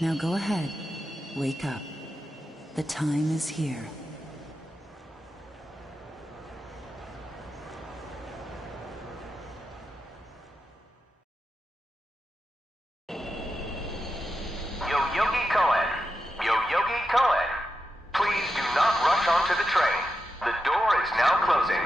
Now go ahead. Wake up. The time is here. Please do not rush onto the train. The door is now closing.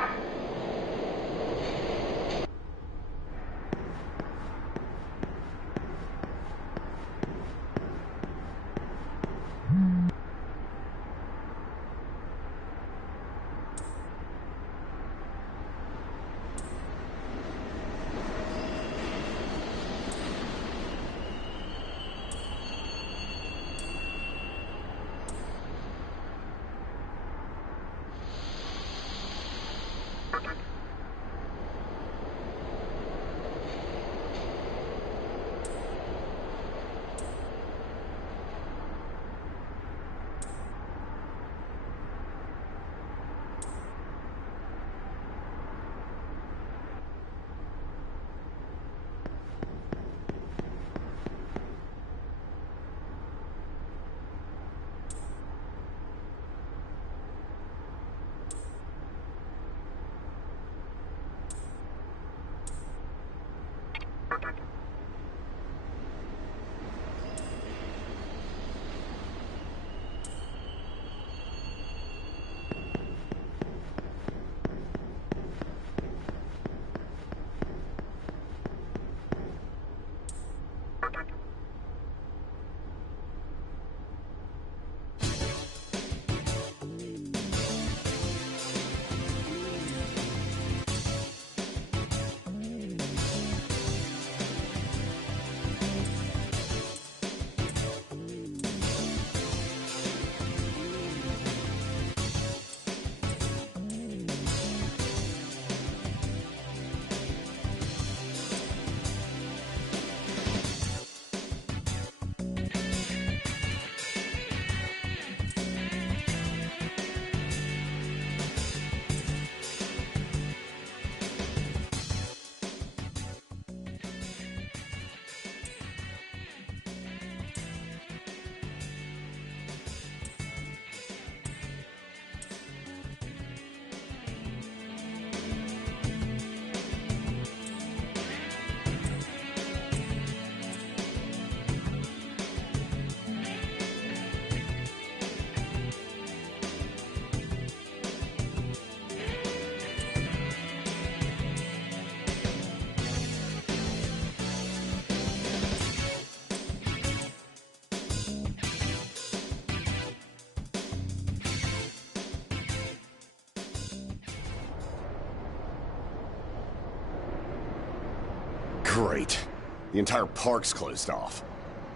Great. The entire park's closed off.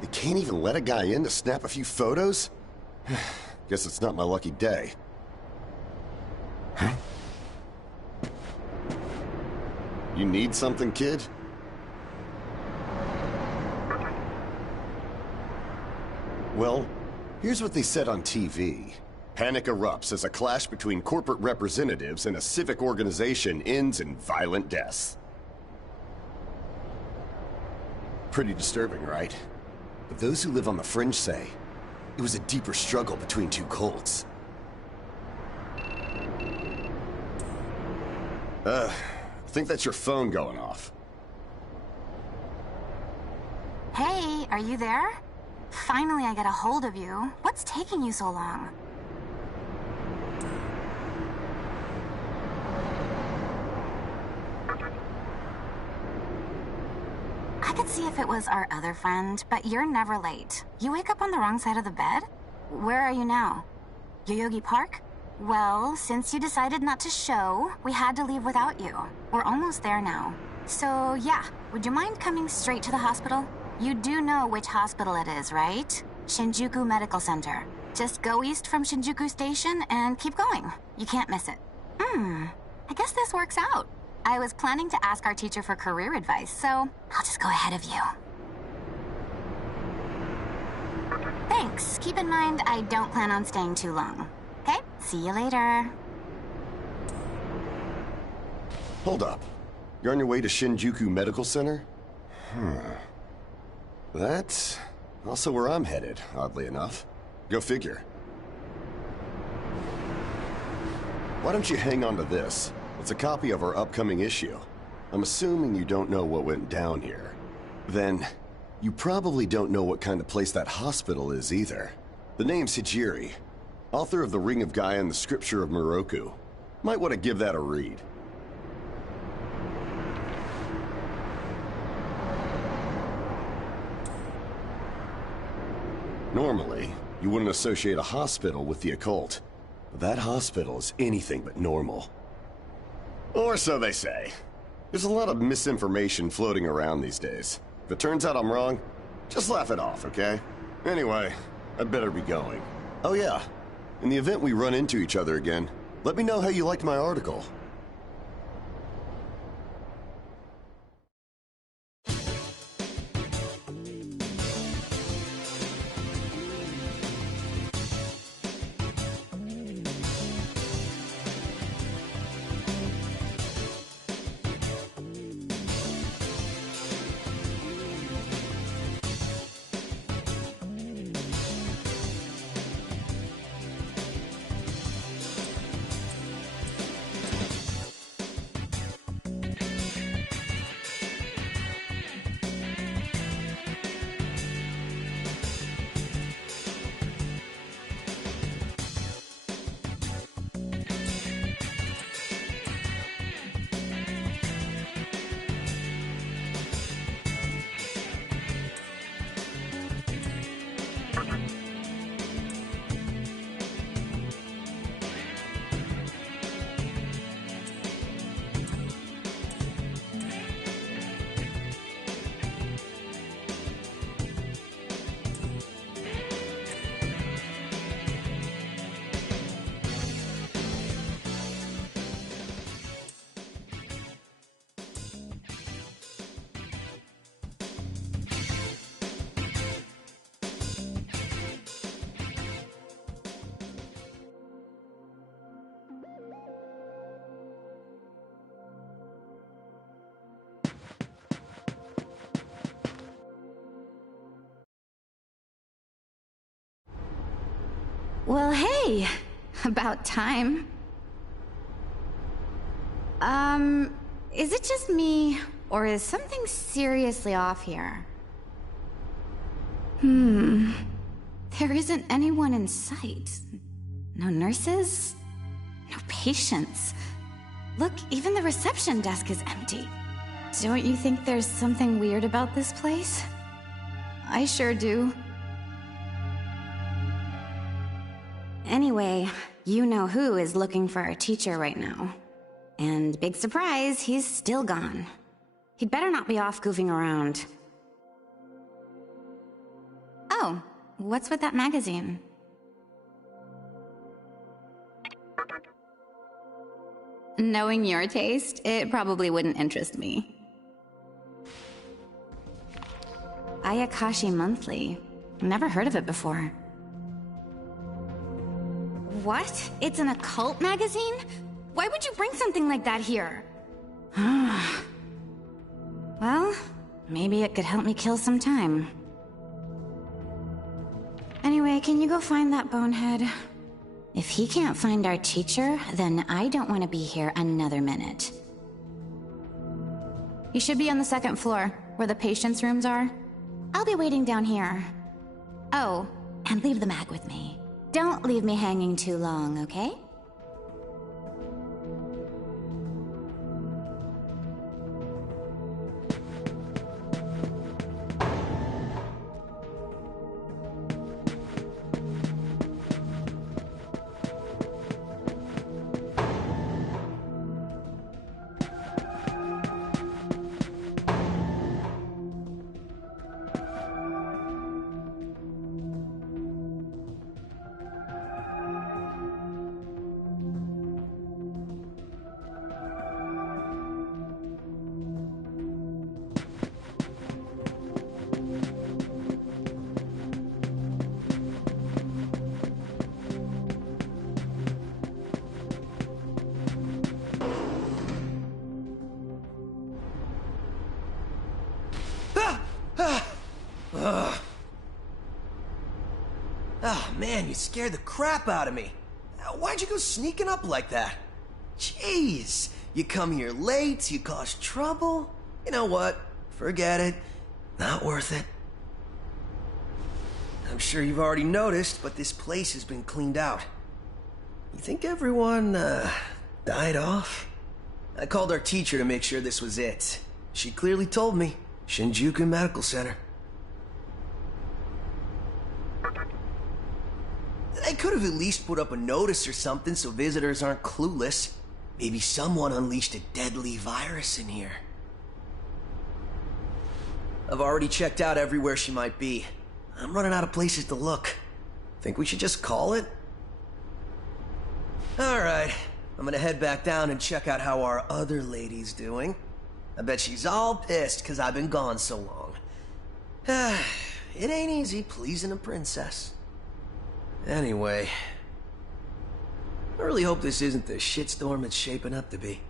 They can't even let a guy in to snap a few photos? Guess it's not my lucky day. Huh? You need something, kid? Well, here's what they said on TV. Panic erupts as a clash between corporate representatives and a civic organization ends in violent deaths. Pretty disturbing, right? But those who live on the fringe say it was a deeper struggle between two cults. I think that's your phone going off. Hey, are you there? Finally, I get a hold of you. What's taking you so long? I could see if it was our other friend, but you're never late. You wake up on the wrong side of the bed? Where are you now? Yoyogi Park? Well, since you decided not to show, we had to leave without you. We're almost there now. So, yeah, would you mind coming straight to the hospital? You do know which hospital it is, right? Shinjuku Medical Center. Just go east from Shinjuku Station and keep going. You can't miss it. I guess this works out. I was planning to ask our teacher for career advice, so I'll just go ahead of you. Thanks. Keep in mind, I don't plan on staying too long. Okay? See you later. Hold up. You're on your way to Shinjuku Medical Center? That Also where I'm headed, oddly enough. Go figure. Why don't you hang on to this? It's a copy of our upcoming issue. I'm assuming you don't know what went down here. Then, you probably don't know what kind of place that hospital is either. The name's Hijiri, author of The Ring of Gaia and the Scripture of Moroku. Might want to give that a read. Normally, you wouldn't associate a hospital with the occult. But that hospital is anything but normal. Or so they say. There's a lot of misinformation floating around these days. If it turns out I'm wrong, just laugh it off, okay? Anyway, I'd better be going. Oh yeah, in the event we run into each other again, let me know how you liked my article. Well, hey, about time. Is it just me, or is something seriously off here? There isn't anyone in sight. No nurses, no patients. Look, even the reception desk is empty. Don't you think there's something weird about this place? I sure do. Anyway, you know who is looking for our teacher right now. And big surprise, he's still gone. He'd better not be off goofing around. Oh, what's with that magazine? Knowing your taste, it probably wouldn't interest me. Ayakashi Monthly. Never heard of it before. What? It's an occult magazine? Why would you bring something like that here? Well, maybe it could help me kill some time. Anyway, can you go find that bonehead? If he can't find our teacher, then I don't want to be here another minute. You should be on the second floor, where the patients' rooms are. I'll be waiting down here. Oh, and leave the mag with me. Don't leave me hanging too long, okay? Oh man, you scared the crap out of me. Why'd you go sneaking up like that? Jeez, you come here late, you cause trouble. You know what? Forget it. Not worth it. I'm sure you've already noticed, but this place has been cleaned out. You think everyone, died off? I called our teacher to make sure this was it. She clearly told me. Shinjuku Medical Center. They could have at least put up a notice or something so visitors aren't clueless. Maybe someone unleashed a deadly virus in here. I've already checked out everywhere she might be. I'm running out of places to look. Think we should just call it? Alright, I'm gonna head back down and check out how our other lady's doing. I bet she's all pissed because I've been gone so long. It ain't easy pleasing a princess. Anyway, I really hope this isn't the shitstorm it's shaping up to be.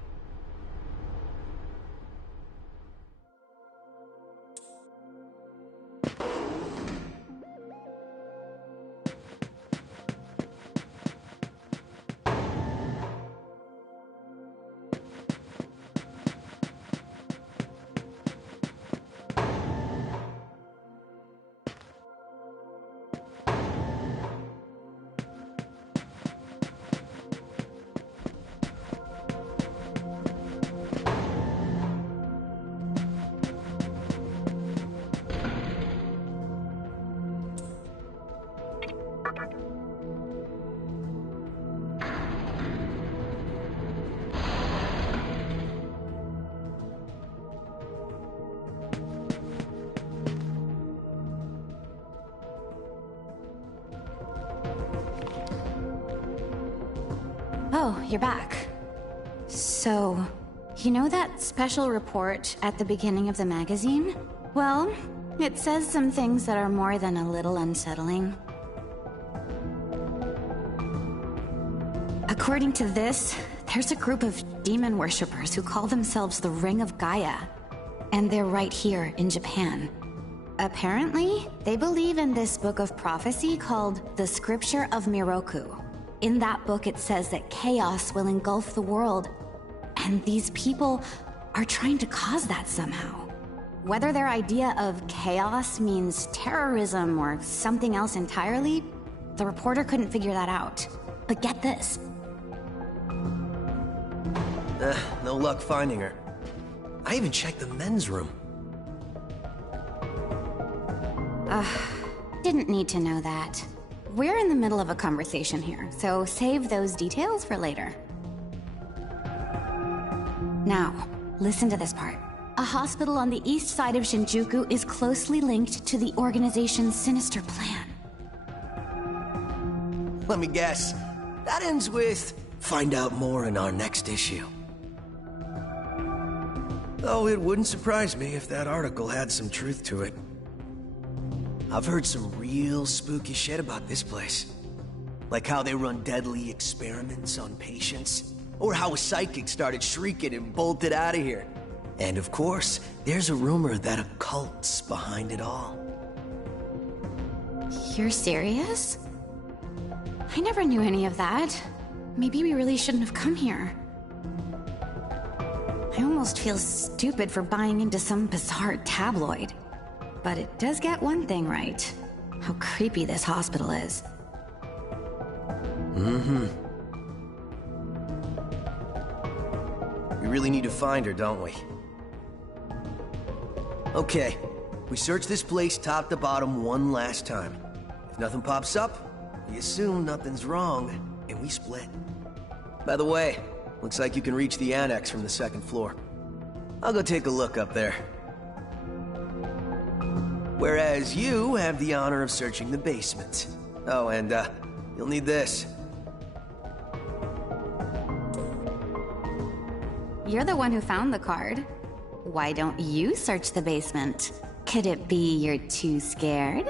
Oh, you're back. So, you know that special report at the beginning of the magazine? Well, it says some things that are more than a little unsettling. According to this, there's a group of demon worshippers who call themselves the Ring of Gaia, and they're right here in Japan. Apparently, they believe in this book of prophecy called the Scripture of Miroku. In that book, it says that chaos will engulf the world, and these people are trying to cause that somehow. Whether their idea of chaos means terrorism or something else entirely, the reporter couldn't figure that out. But get this. No luck finding her. I even checked the men's room. Didn't need to know that. We're in the middle of a conversation here, so save those details for later. Now, listen to this part. A hospital on the east side of Shinjuku is closely linked to the organization's sinister plan. Let me guess. That ends with, find out more in our next issue. Though it wouldn't surprise me if that article had some truth to it. I've heard some real spooky shit about this place. Like how they run deadly experiments on patients, or how a psychic started shrieking and bolted out of here. And of course, there's a rumor that a cult's behind it all. You're serious? I never knew any of that. Maybe we really shouldn't have come here. I almost feel stupid for buying into some bizarre tabloid. But it does get one thing right. How creepy this hospital is. We really need to find her, don't we? Okay, we search this place top to bottom one last time. If nothing pops up, we assume nothing's wrong, and we split. By the way, looks like you can reach the annex from the second floor. I'll go take a look up there. Whereas you have the honor of searching the basement. Oh, and, you'll need this. You're the one who found the card. Why don't you search the basement? Could it be you're too scared?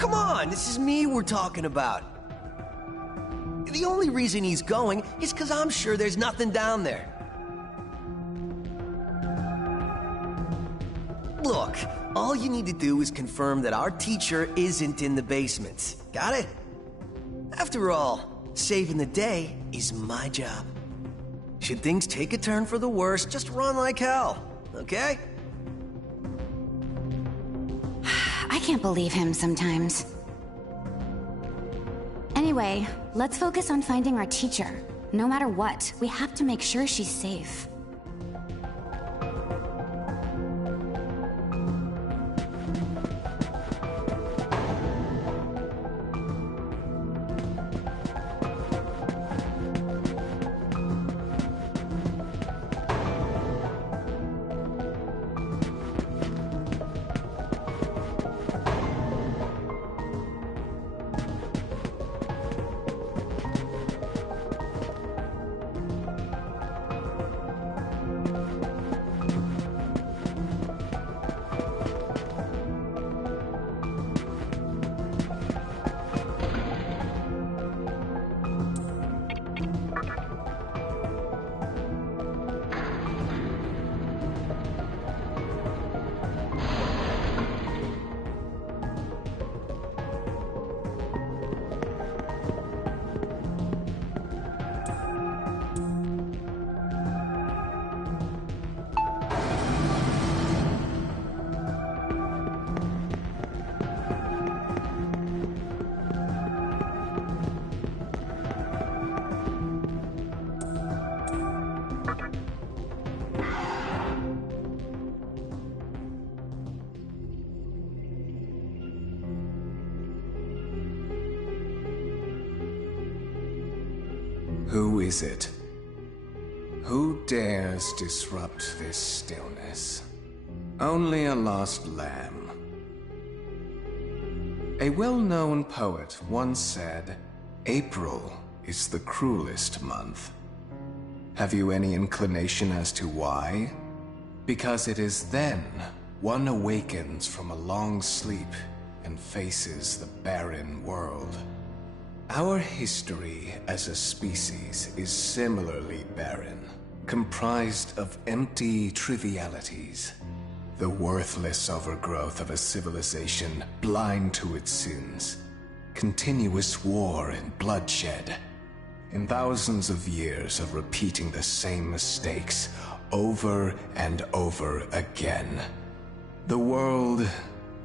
Come on, this is me we're talking about. The only reason he's going is because I'm sure there's nothing down there. Look, All you need to do is confirm that our teacher isn't in the basement. Got it? After all, saving the day is my job. Should things take a turn for the worse, just run like hell, okay? I can't believe him sometimes. Anyway, let's focus on finding our teacher. No matter what, we have to make sure she's safe. Who is it? Who dares disrupt this stillness? Only a lost lamb. A well-known poet once said, April is the cruelest month. Have you any inclination as to why? Because it is then one awakens from a long sleep and faces the barren world. Our history as a species is similarly barren, comprised of empty trivialities. The worthless overgrowth of a civilization blind to its sins. Continuous war and bloodshed. And thousands of years of repeating the same mistakes over and over again. The world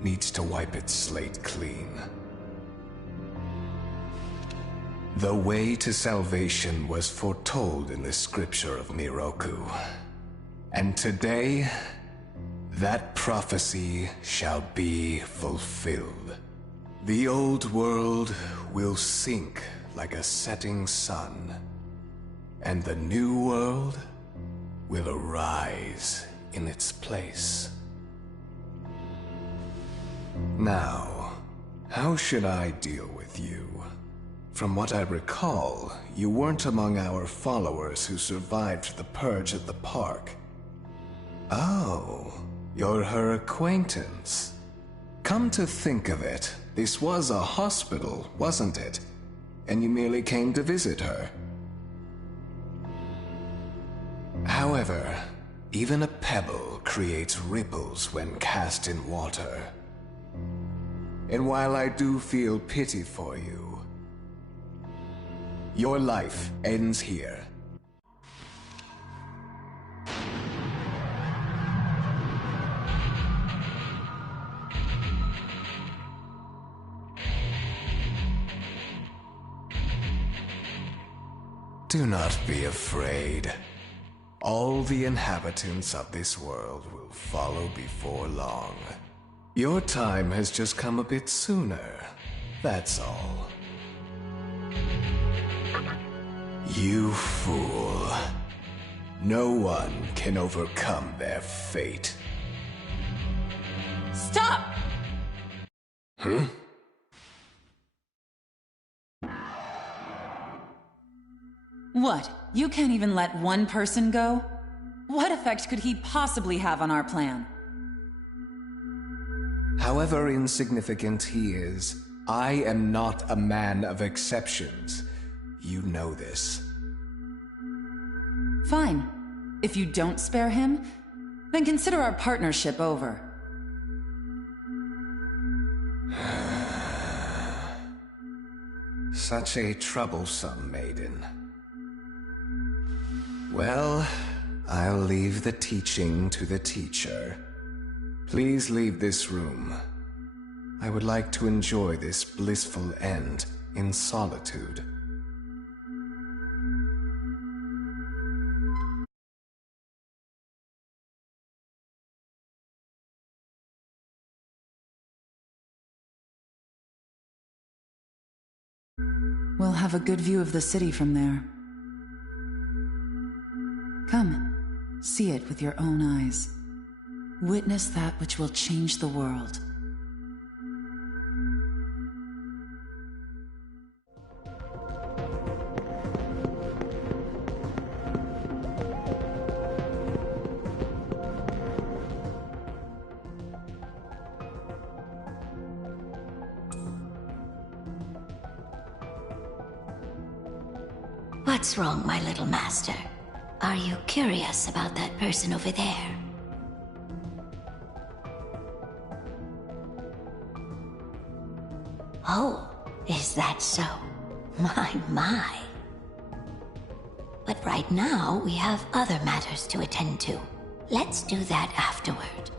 needs to wipe its slate clean. The way to salvation was foretold in the scripture of Miroku. And today, that prophecy shall be fulfilled. The old world will sink like a setting sun, and the new world will arise in its place. Now, how should I deal with you? From what I recall, you weren't among our followers who survived the purge at the park. Oh, you're her acquaintance. Come to think of it, this was a hospital, wasn't it? And you merely came to visit her. However, even a pebble creates ripples when cast in water. And while I do feel pity for you, your life ends here. Do not be afraid. All the inhabitants of this world will follow before long. Your time has just come a bit sooner, that's all. You fool. No one can overcome their fate. Stop! Huh? What? You can't even let one person go? What effect could he possibly have on our plan? However insignificant he is, I am not a man of exceptions. You know this. Fine. If you don't spare him, then consider our partnership over. such a troublesome maiden. Well, I'll leave the teaching to the teacher. Please leave this room. I would like to enjoy this blissful end in solitude. We'll have a good view of the city from there. Come, see it with your own eyes. Witness that which will change the world. What's wrong, my little master? Are you curious about that person over there? Oh, is that so? My. But right now, we have other matters to attend to. Let's do that afterward.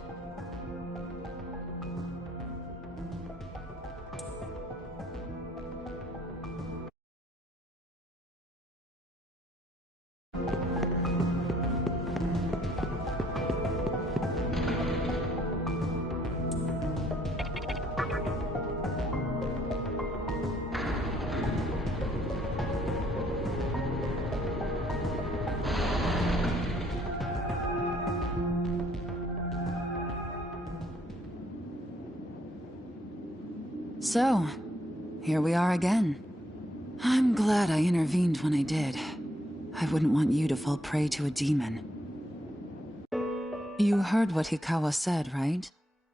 So, here we are again. I'm glad I intervened when I did. I wouldn't want you to fall prey to a demon. You heard what Hikawa said, right?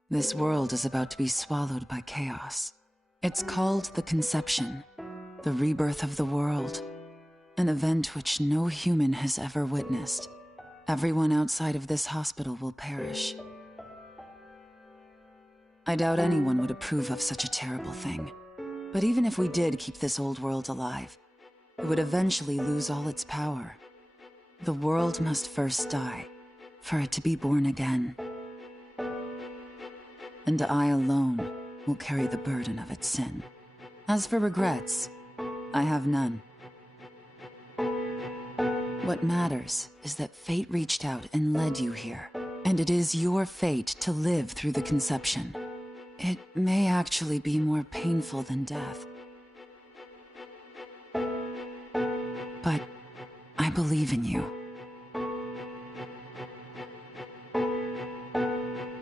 This world is about to be swallowed by chaos. It's called the Conception, the rebirth of the world. An event which no human has ever witnessed. Everyone outside of this hospital will perish. I doubt anyone would approve of such a terrible thing. But even if we did keep this old world alive, it would eventually lose all its power. The world must first die, for it to be born again. And I alone will carry the burden of its sin. As for regrets, I have none. What matters is that fate reached out and led you here, and it is your fate to live through the Conception. It may actually be more painful than death. But I believe in you.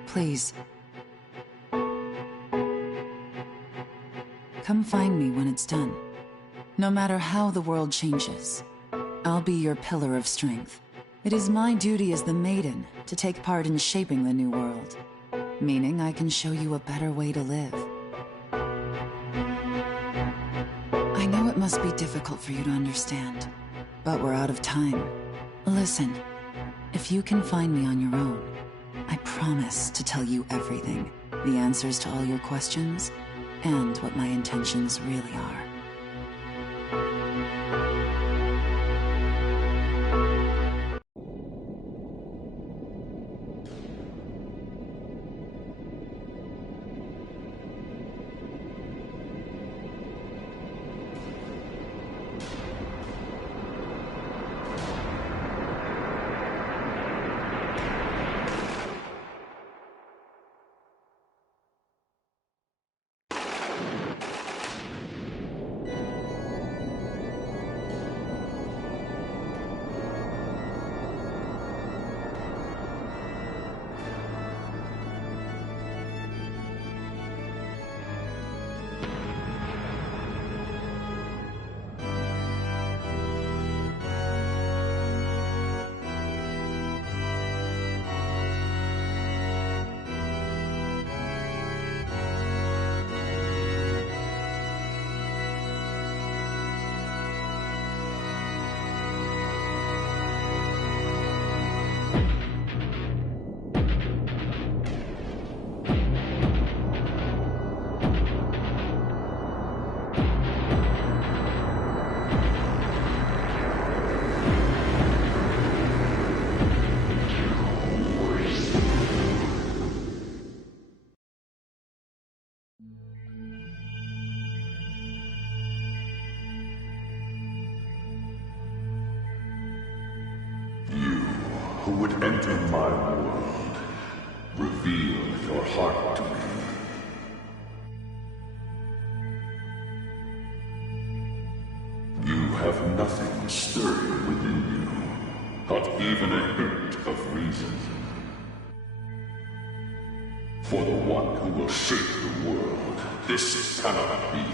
Please. Come find me when it's done. No matter how the world changes, I'll be your pillar of strength. It is my duty as the Maiden to take part in shaping the new world. Meaning I can show you a better way to live. I know it must be difficult for you to understand, but we're out of time. Listen, if you can find me on your own, I promise to tell you everything. The answers to all your questions, and what my intentions really are. who would enter my world, reveal your heart to me. You have nothing stirring within you, not even a hint of reason. For the one who will shape the world, this cannot be.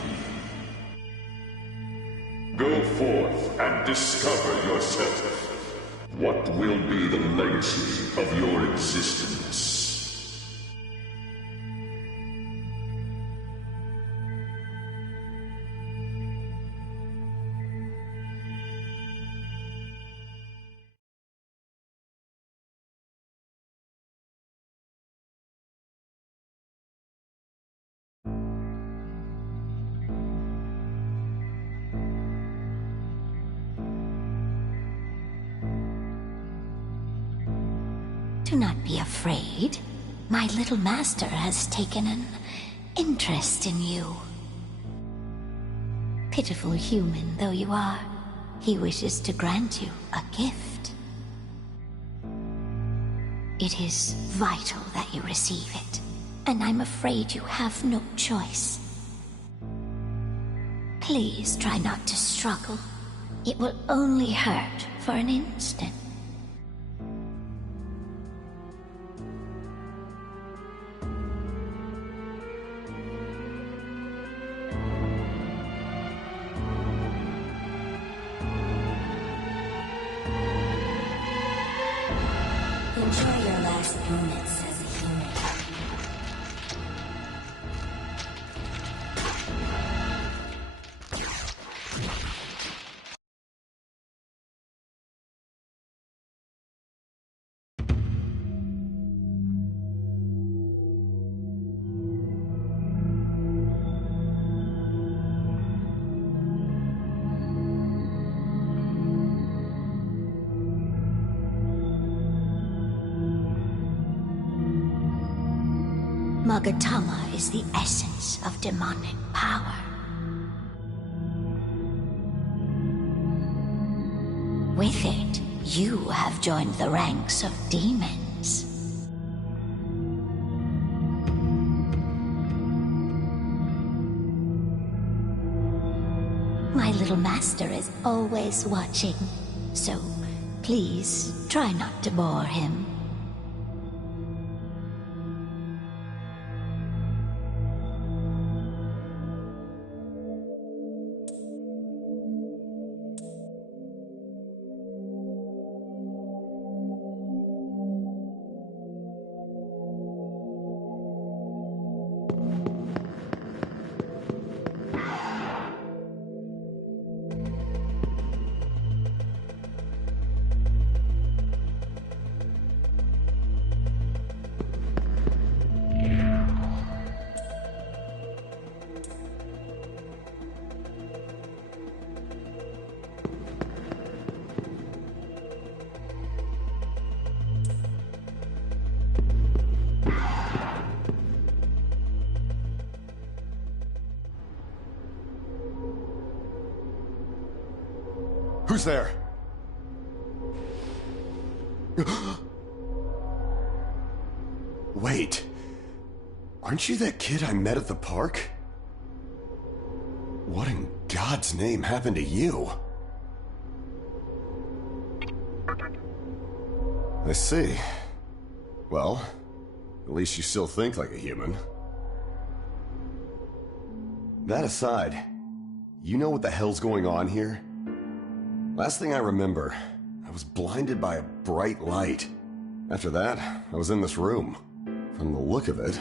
Go forth and discover yourself. What will be the legacy of your existence? Do not be afraid. My little master has taken an interest in you. Pitiful human though you are, he wishes to grant you a gift. It is vital that you receive it, and I'm afraid you have no choice. Please try not to struggle. It will only hurt for an instant. Enjoy your last moments as a human. Magatama is the essence of demonic power. With it, you have joined the ranks of demons. My little master is always watching, so please try not to bore him. Who's there? Wait. Aren't you that kid I met at the park? What in God's name happened to you? I see. Well, at least you still think like a human. That aside, you know what the hell's going on here? Last thing I remember, I was blinded by a bright light. After that, I was in this room. From the look of it,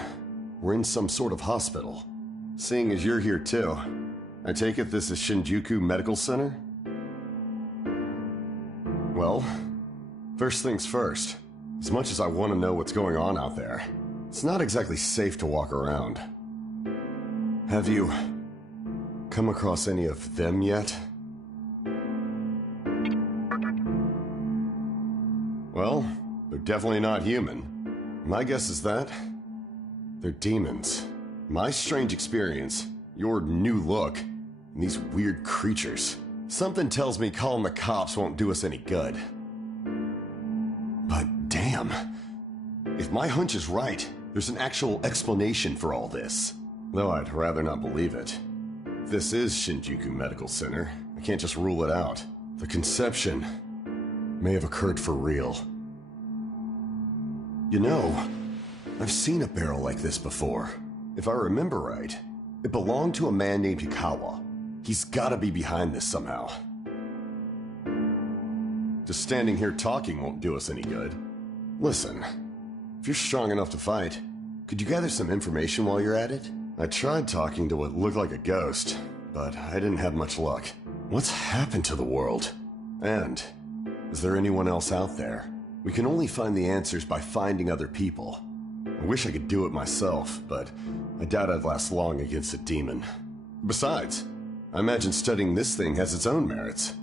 we're in some sort of hospital. Seeing as you're here too, I take it this is Shinjuku Medical Center? Well, first things first. As much as I want to know what's going on out there, it's not exactly safe to walk around. Have you come across any of them yet? Well, they're definitely not human. My guess is that they're demons. My strange experience, your new look, and these weird creatures. Something tells me calling the cops won't do us any good. But Damn. If my hunch is right, there's an actual explanation for all this. Though I'd rather not believe it. If this is Shinjuku Medical Center, I can't just rule it out. The conception may have occurred for real. You know, I've seen a barrel like this before. If I remember right, it belonged to a man named Yukawa. He's gotta be behind this somehow. Just standing here talking won't do us any good. Listen, if you're strong enough to fight, could you gather some information while you're at it? I tried talking to what looked like a ghost, but I didn't have much luck. What's happened to the world? And is there anyone else out there? We can only find the answers by finding other people. I wish I could do it myself, but I doubt I'd last long against a demon. Besides, I imagine studying this thing has its own merits.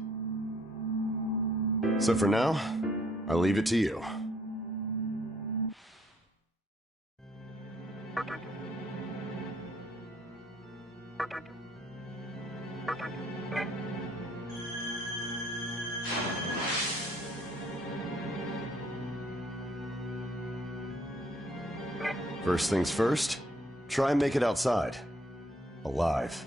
So for now, I'll leave it to you. First things first, try and make it outside. Alive.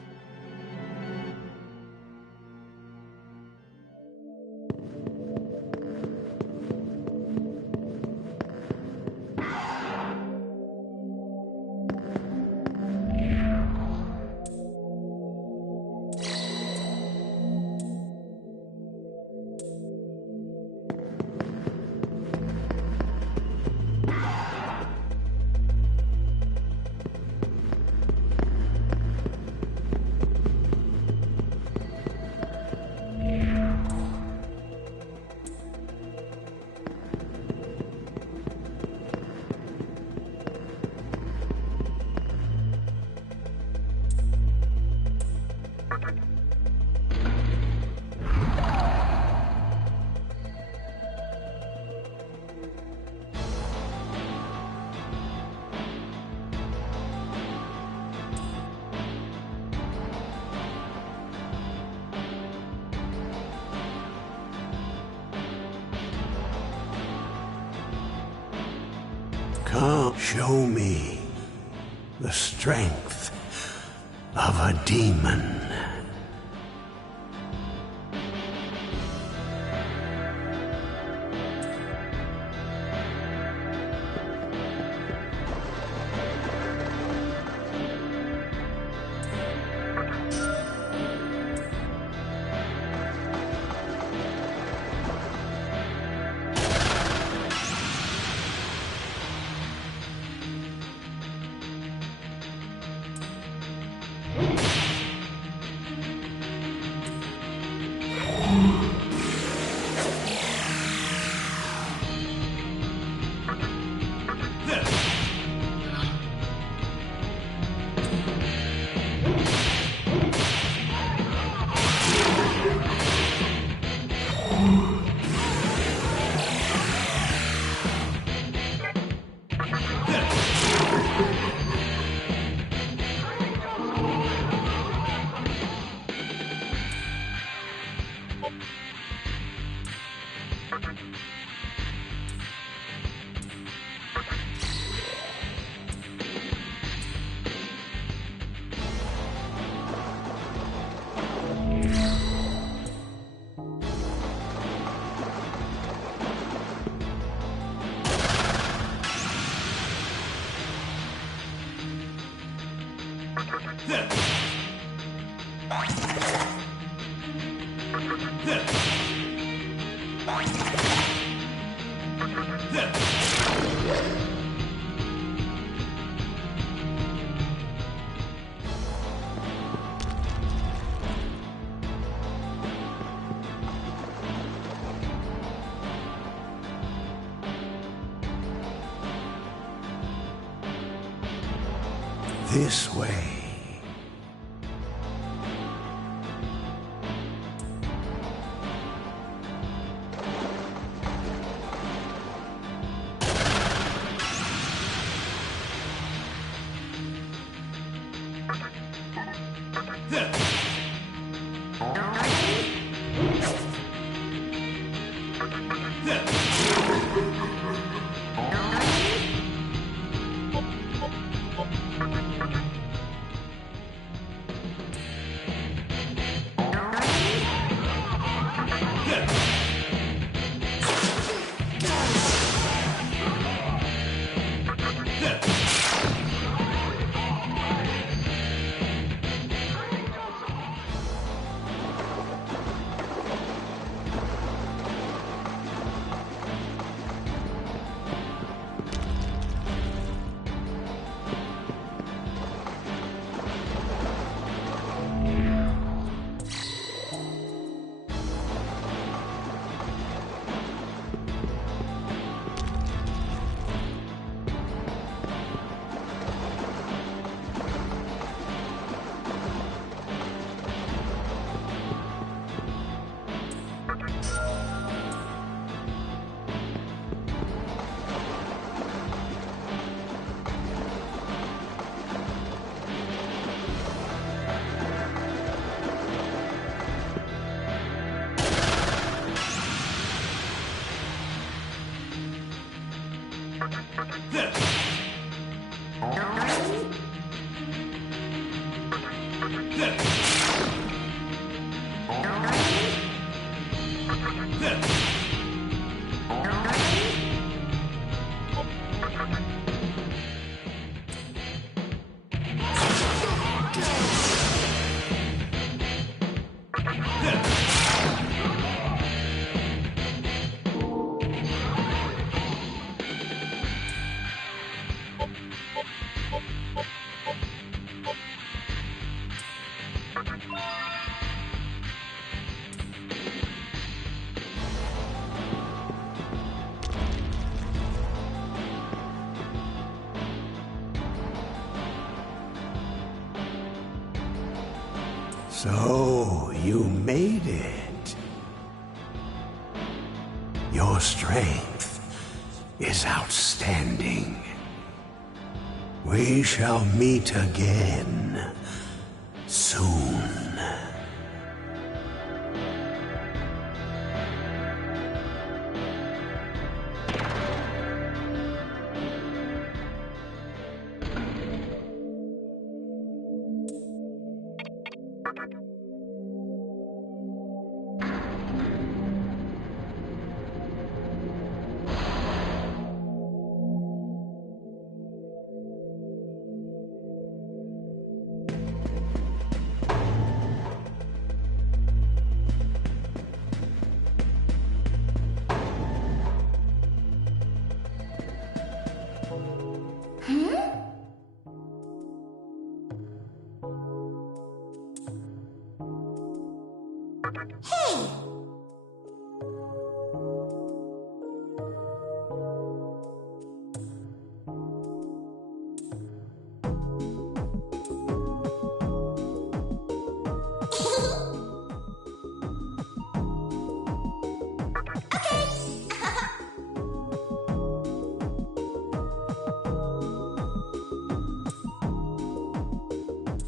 Come, show me the strength of a demon. This way. So, you made it. Your strength is outstanding. We shall meet again soon.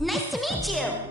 Nice to meet you!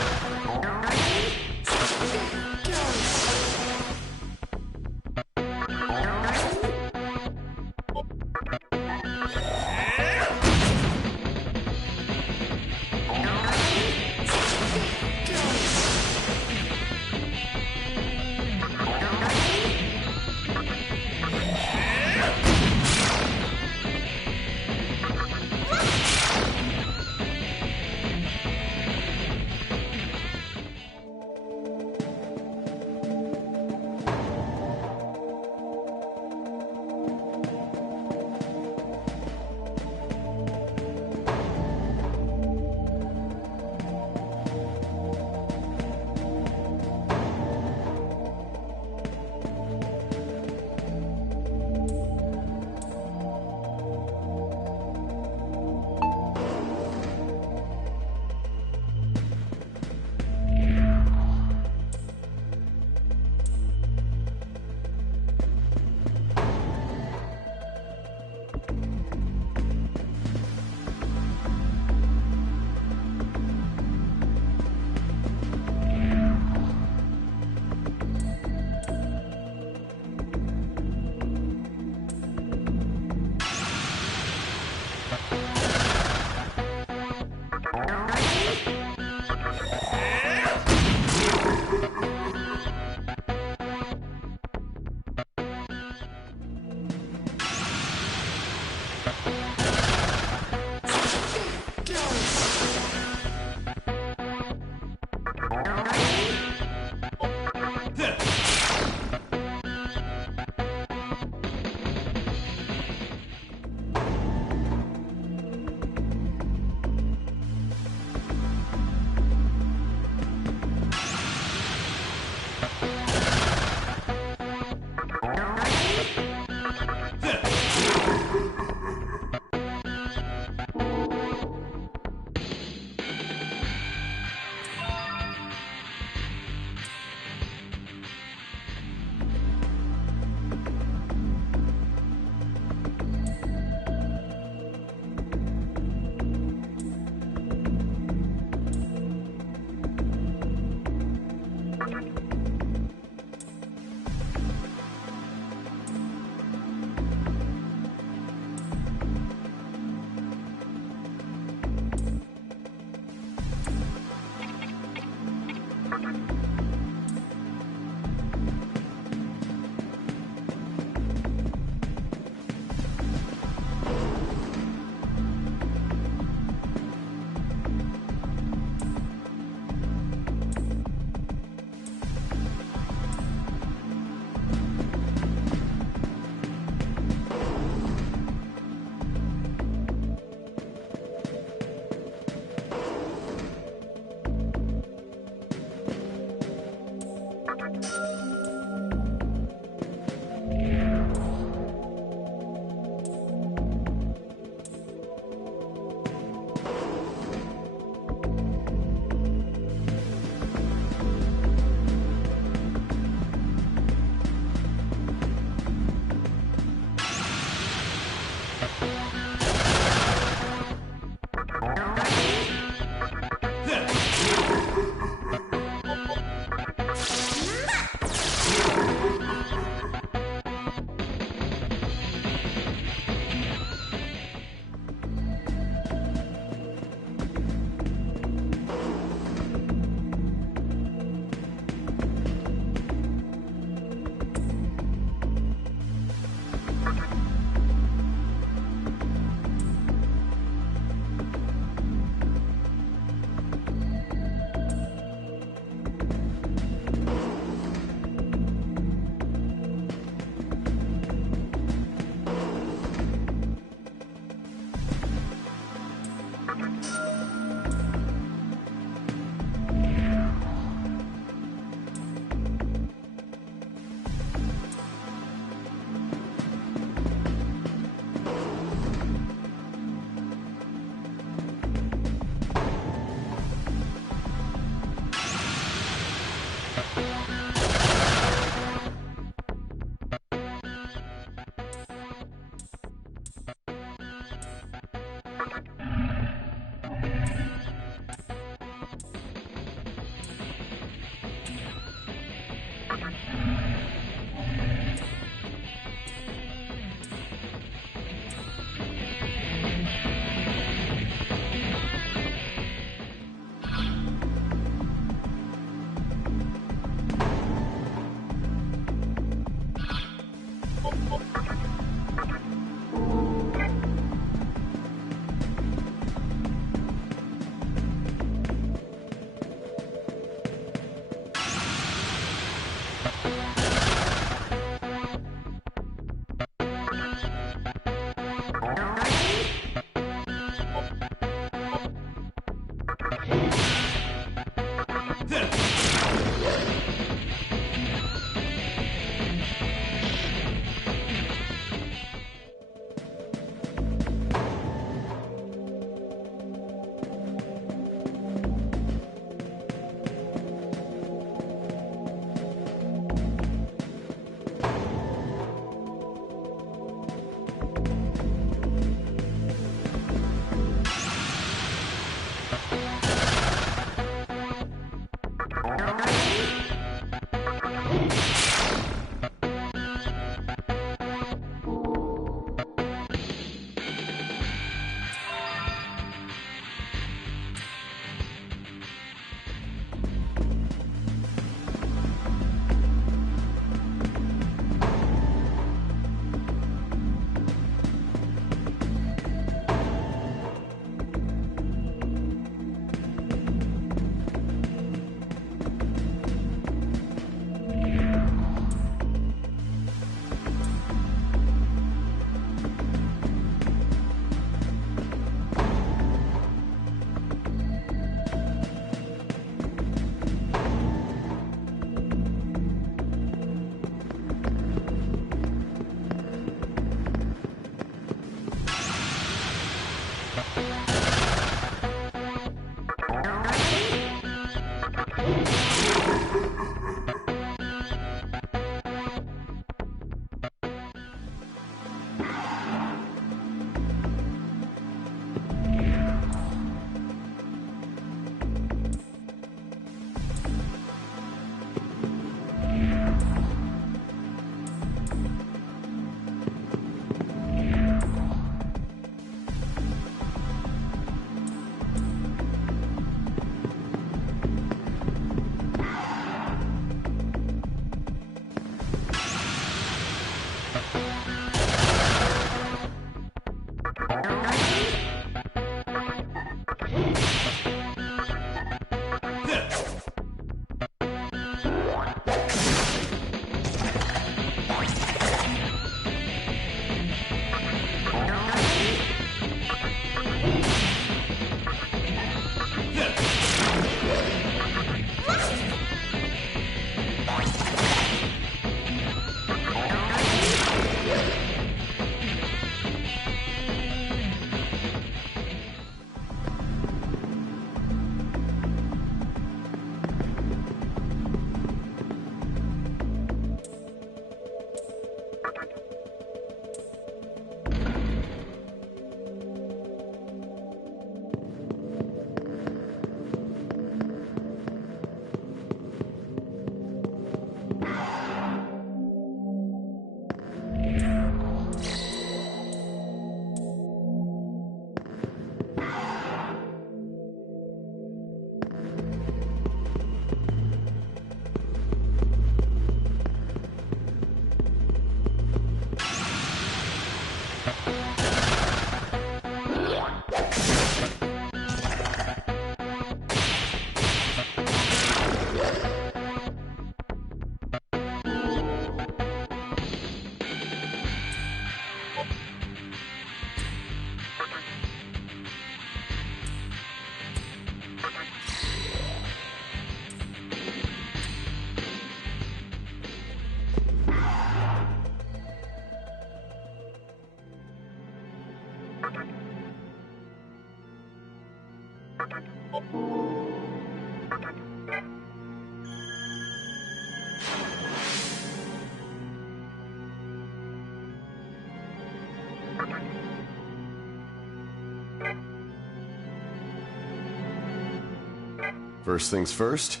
First things first,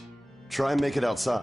try and make it outside.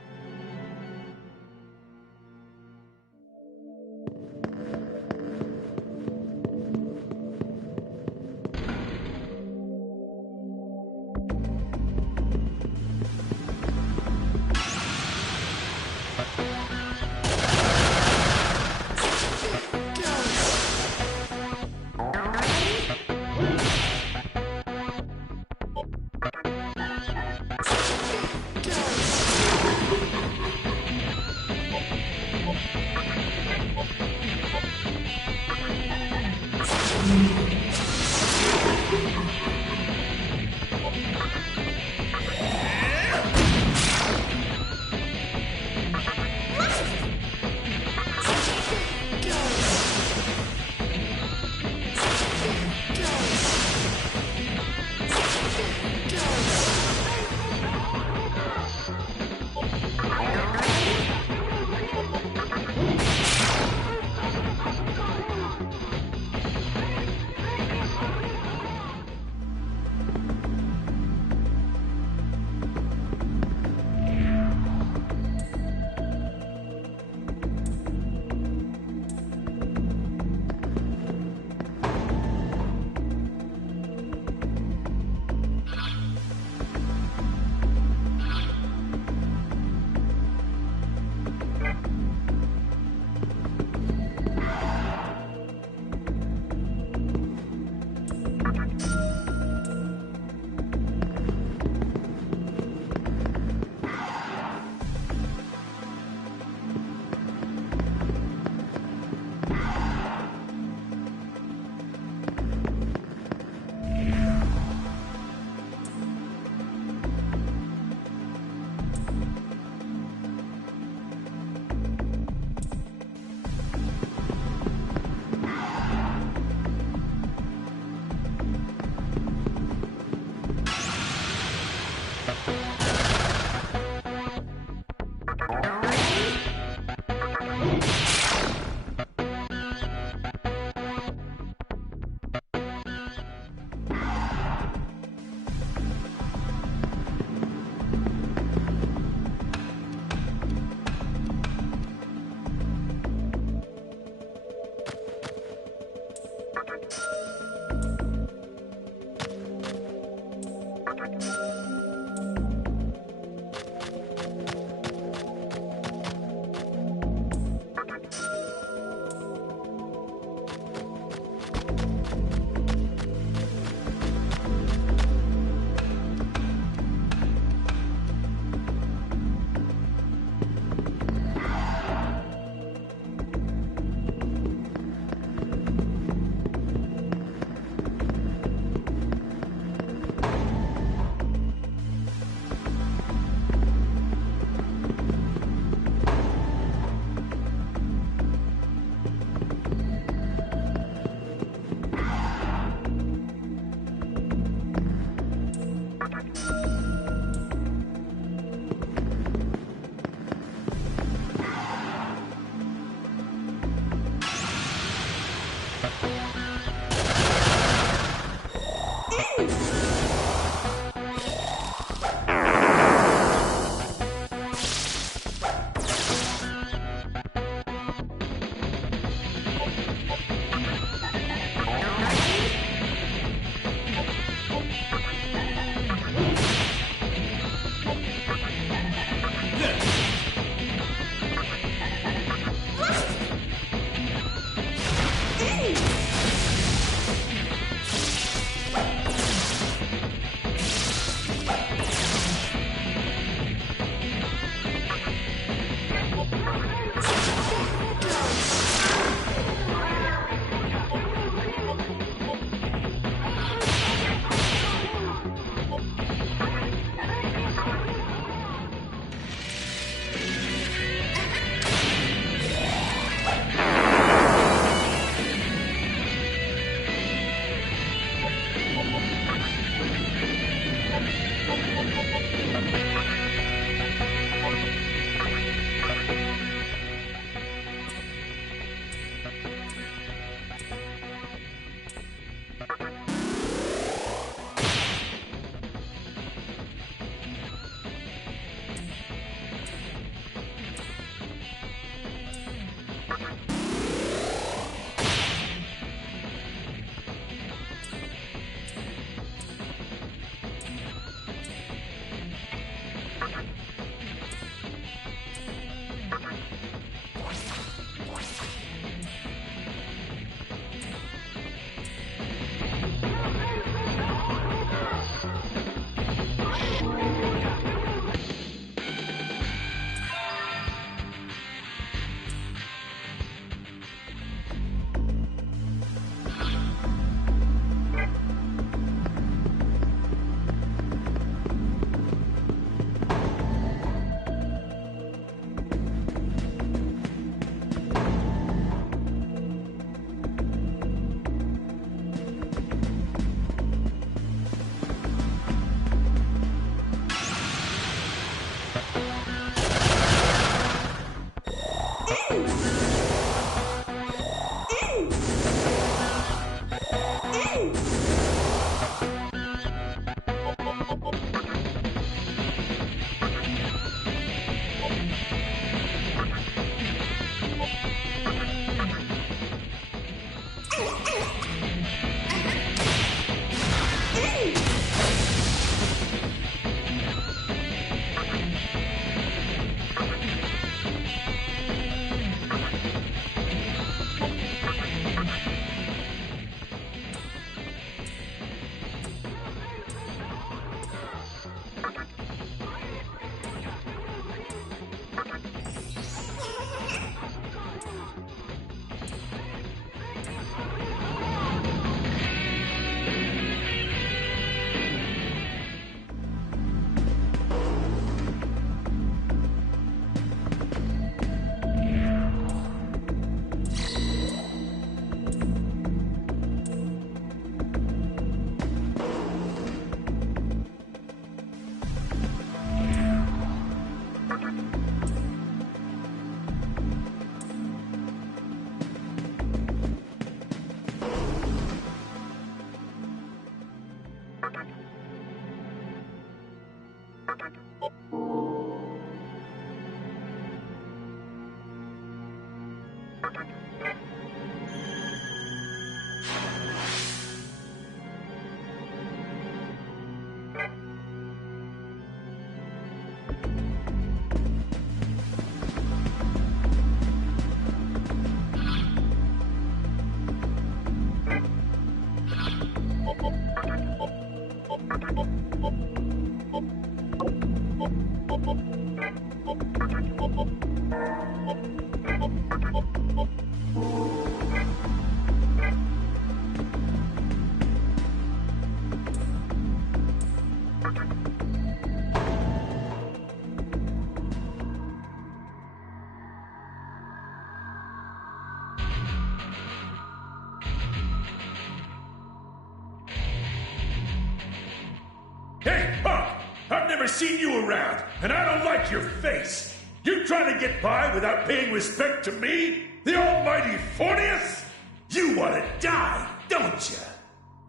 Hey, punk! I've never seen you around, and I don't like your face. You trying to get by without paying respect to me? The almighty 40th? You want to die, don't you?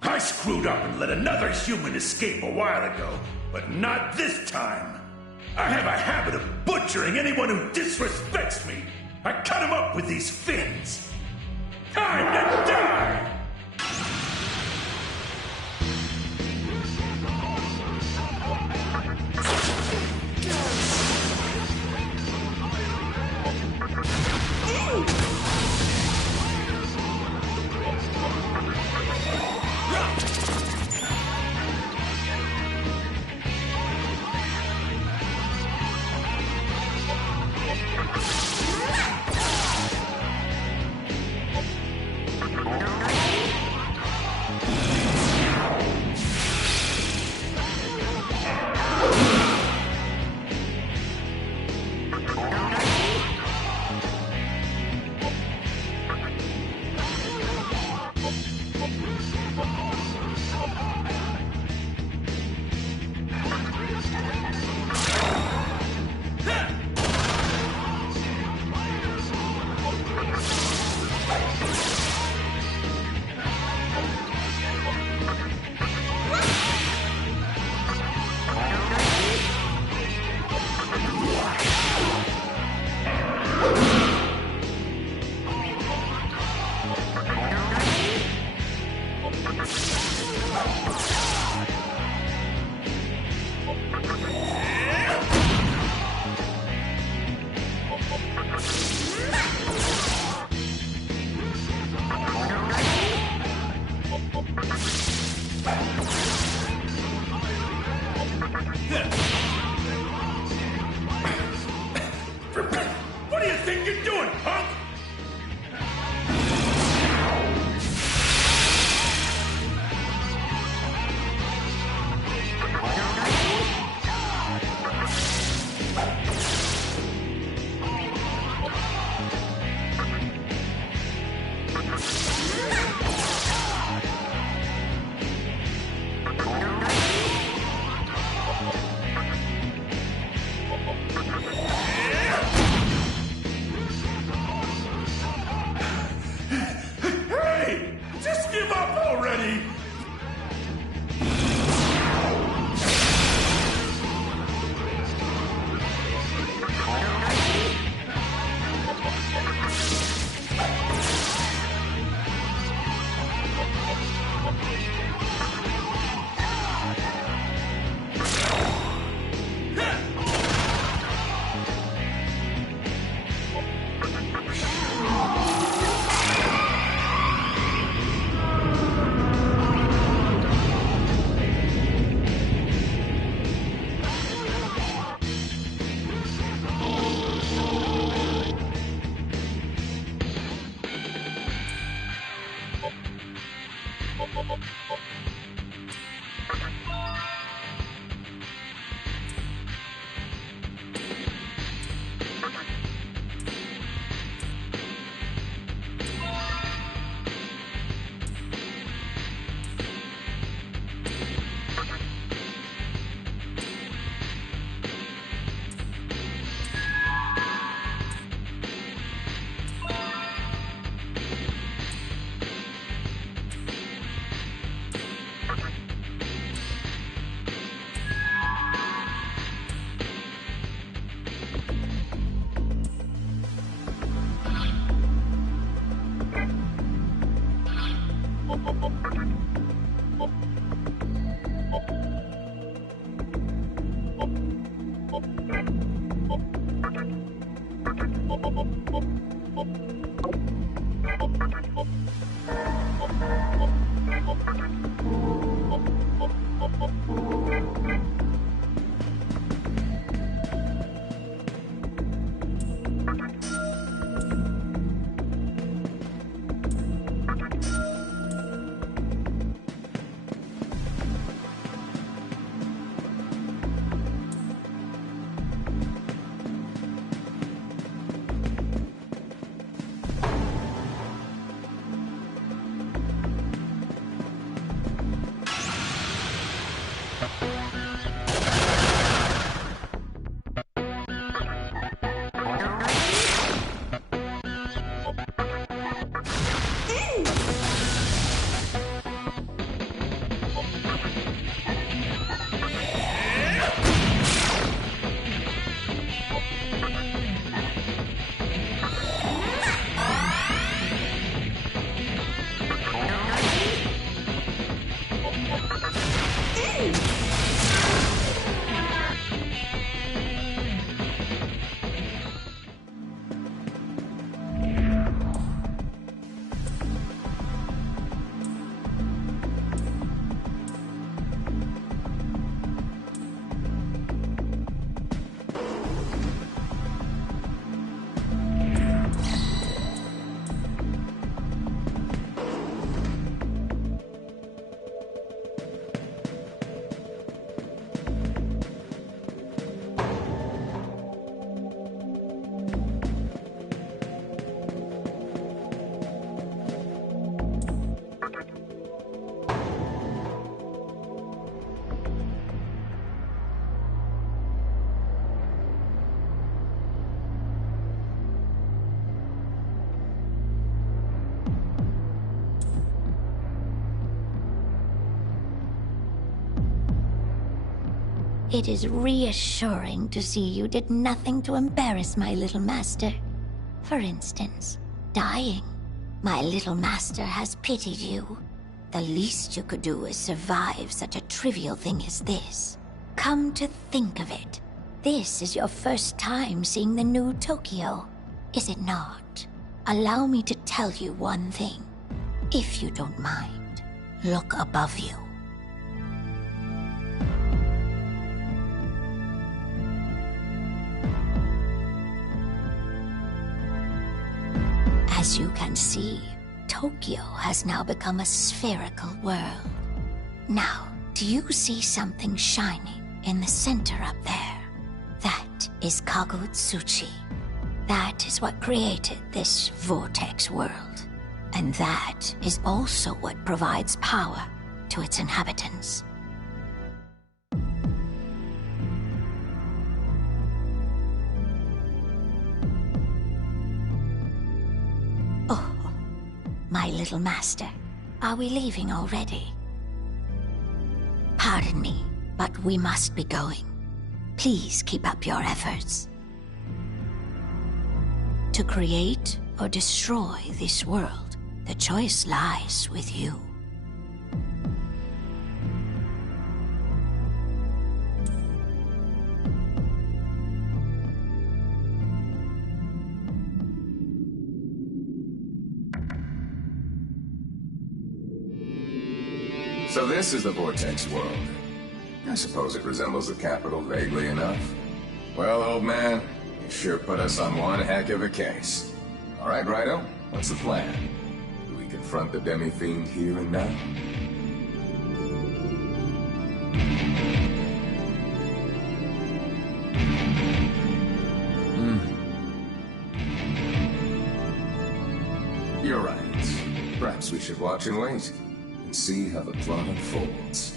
I screwed up and let another human escape a while ago, but not this time. I have a habit of butchering anyone who disrespects me. I cut him up with these fins. Time to die! What do you think you're doing, punk? It is reassuring to see you did nothing to embarrass my little master. For instance, dying. My little master has pitied you. The least you could do is survive such a trivial thing as this. Come to think of it, this is your first time seeing the new Tokyo, is it not? Allow me to tell you one thing. If you don't mind, look above you. As you can see, Tokyo has now become a spherical world. Now, do you see something shining in the center up there? That is Kagutsuchi. That is what created this vortex world. And that is also what provides power to its inhabitants. Oh, my little master, are we leaving already? Pardon me, but we must be going. Please keep up your efforts. To create or destroy this world, the choice lies with you. So this is the Vortex world. I suppose it resembles the capital vaguely enough. Well, old man, you sure put us on one heck of a case. All right, Rido, what's the plan? Do we confront the demi-fiend here and now? You're right. Perhaps we should watch and wait, and see how the plot unfolds.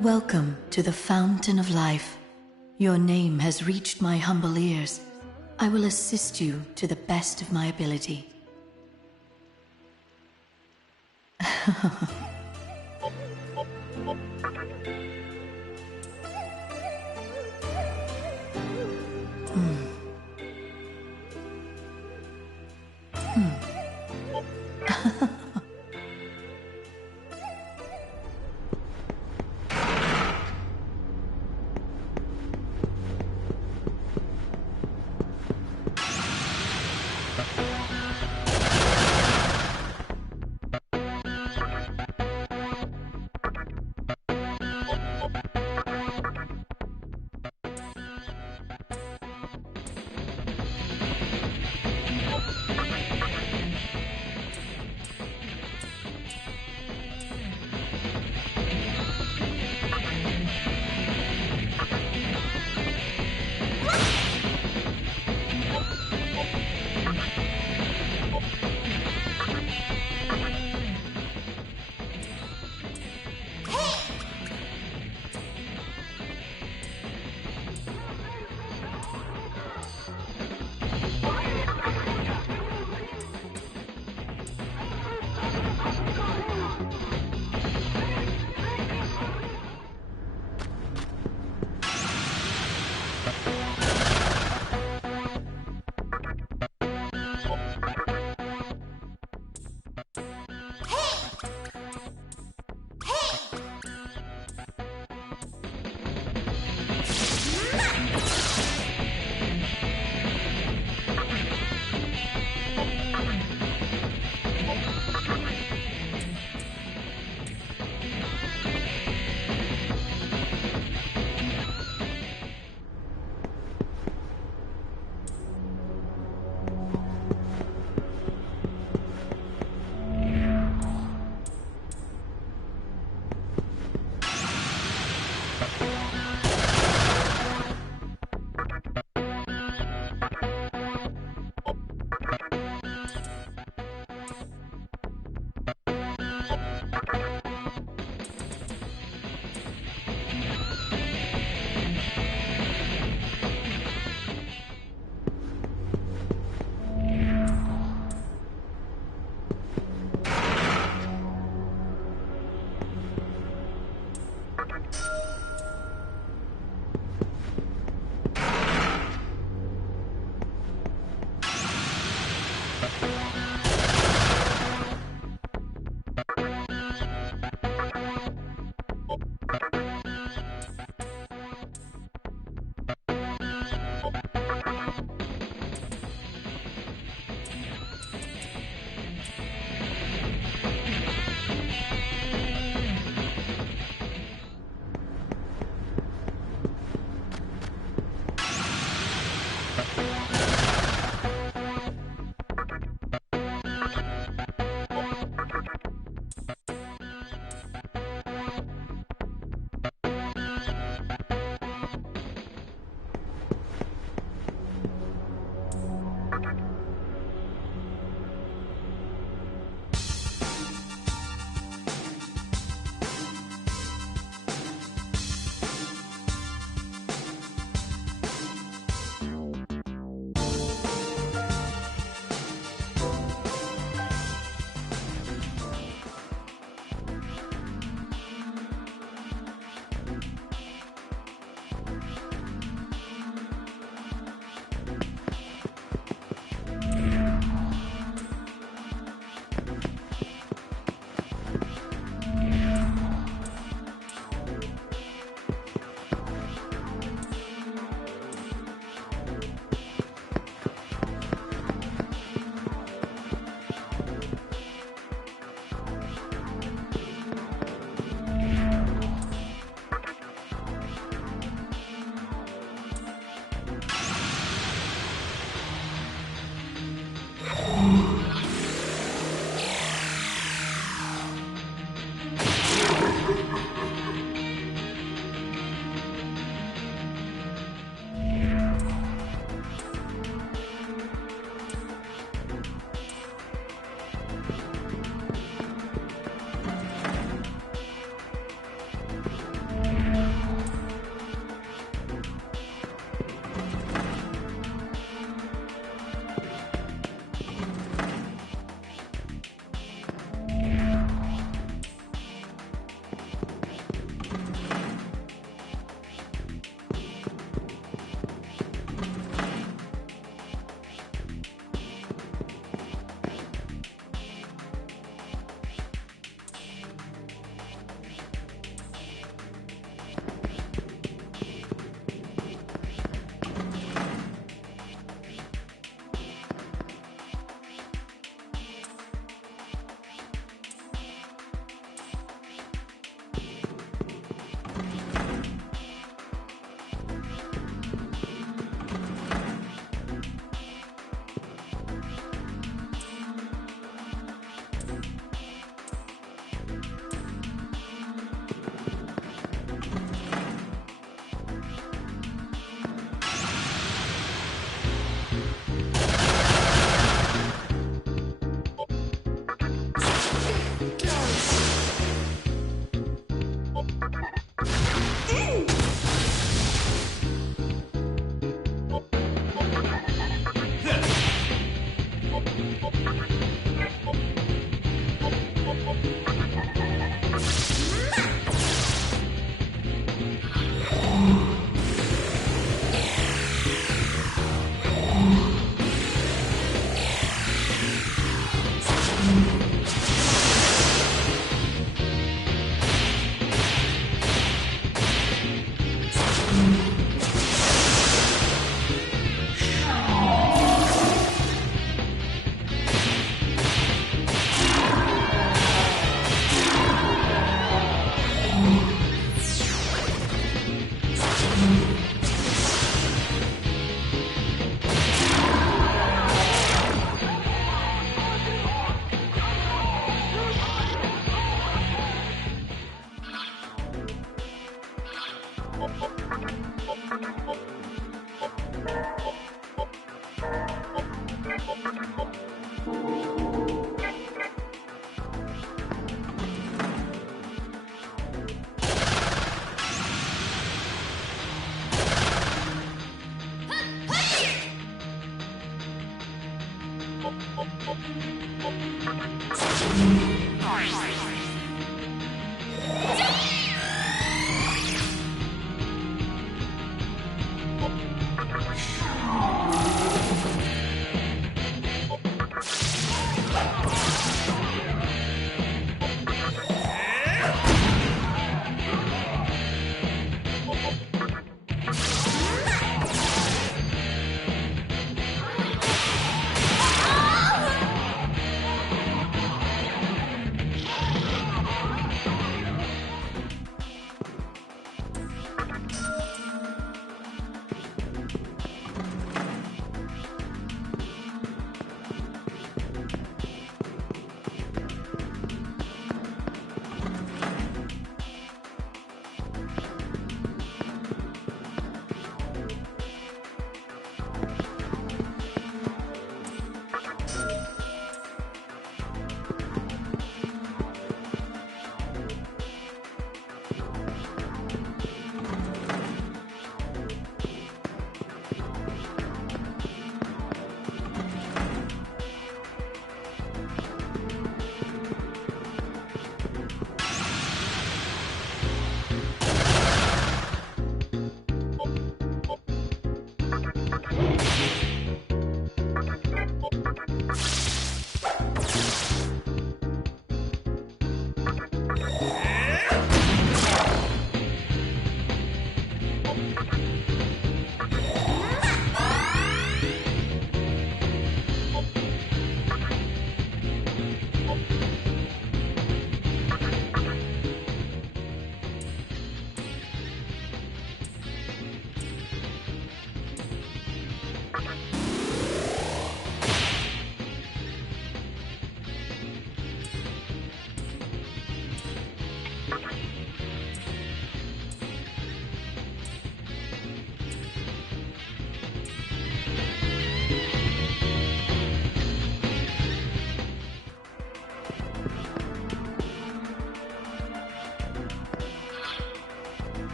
Welcome to the Fountain of Life. Your name has reached my humble ears. I will assist you to the best of my ability.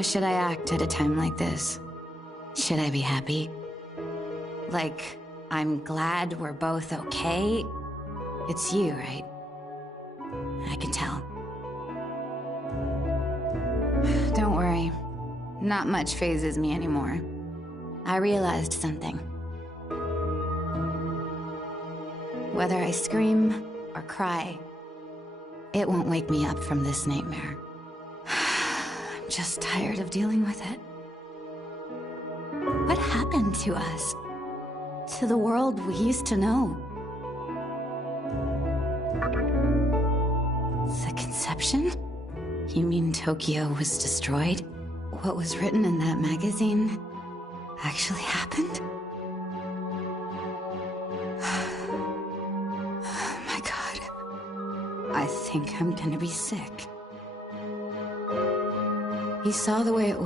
How should I act at a time like this? Should I be happy? Like, I'm glad we're both okay? It's you, right? I can tell. Don't worry. Not much phases me anymore. I realized something. Whether I scream or cry, it won't wake me up from this nightmare. I'm just tired of dealing with it. What happened to us? To the world we used to know? The conception? You mean Tokyo was destroyed? What was written in that magazine actually happened? Oh my god. I think I'm gonna be sick. You saw the way it was.